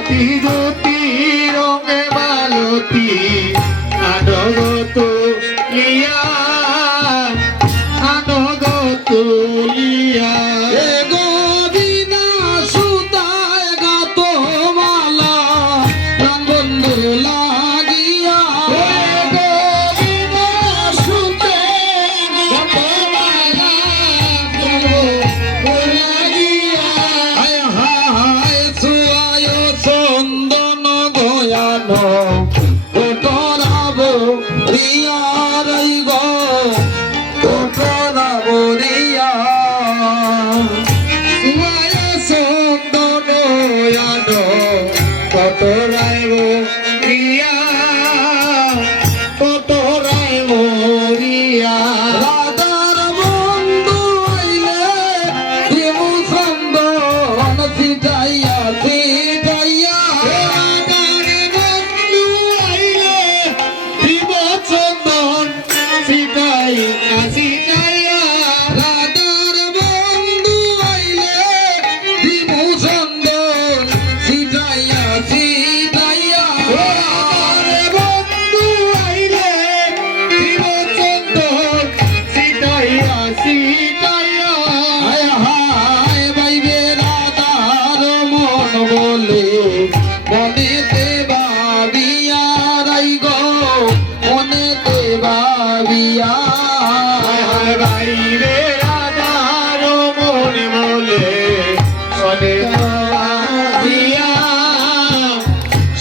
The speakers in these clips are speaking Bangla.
মাতি জ্যোতি রঙে মালতী আনগত লিয়া আনগত লিয়া গোবিনা সুতায় গাত মালা প্রাণ বন্ধু লাগিয়া গোবিনা সুতে গাত মালা লাগিয়া হায় হায় ছুয়ায় চন্দন গয়ানো কোটরাবো রিয়ার গো কোটরাবো রিয়া সুয়ায় চন্দন আনো কত রাইব রিয়া কত রাইব রিয়া রাধার বন্ধু আইলে প্রেম চন্দন ছিটাইয়া ছিটাইয়া রাধার বন্ধু আইলে দিব চন্দন ছিটাই ছিটাইয়া রাধার বন্ধু আইলে দিব চন্দন ছিটাইয়া ছিটাইয়া রাধার বন্ধু আইলে দিব চন্দন ছিটাইয়া ছিটাইয়া হায় হায় বাইবে রাধার মন বলে মনেতে ভাবিয়া রাই গো মনেতে ভাবিয়া হায় হায় বাইরে রাধার মনে বলে শোনে তোমারিয়া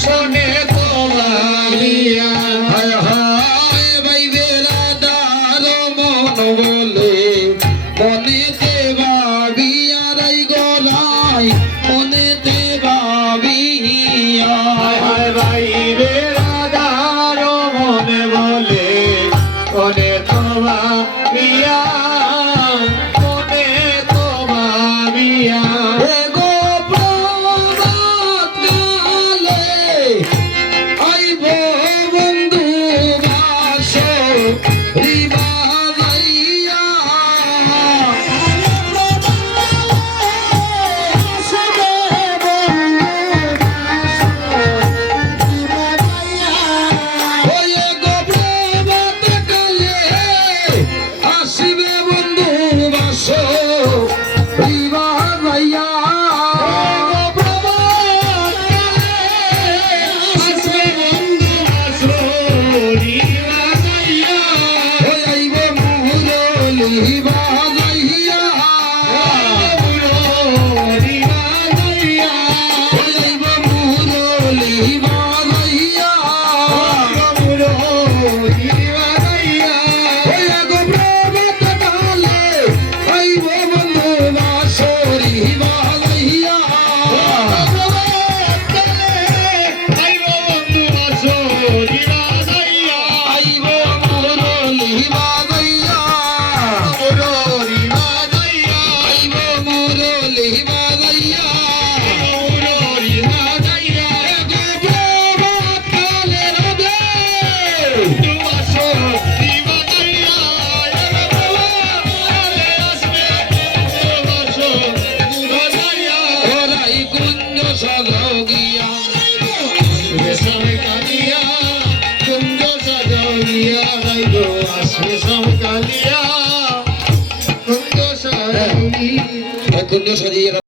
শোনে তোমারিয়া হায় হায় বাইবে রাধার মন বলে মনেতে ভাবিয়া রাই গো রাই মনেতে ভাবিয়া হায় হায় বাইরে রাধার মনে বলে শোনে তোমারিয়া শোনে তোমারিয়া গো প্রভাত কালে আইব বন্ধু বাস রিবা যাইয়া ওই গো প্রভাত কালে আসিবে বন্ধু বাস রিবা যাইয়া ওই আইব মুরলি বাজাইয়া ওই আইব মুরলি বাজাইয়া ওই আগো প্রভাত কালে আইব বন্ধু বাসরি বাজাইয়া আইব মুরলি বাজাইয়া আইব মুরলি বাজাইয়া প্রভাত কালে রবে ওরাই কুঞ্জ সাজাও গিয়া কুঞ্জ সাজিয়ে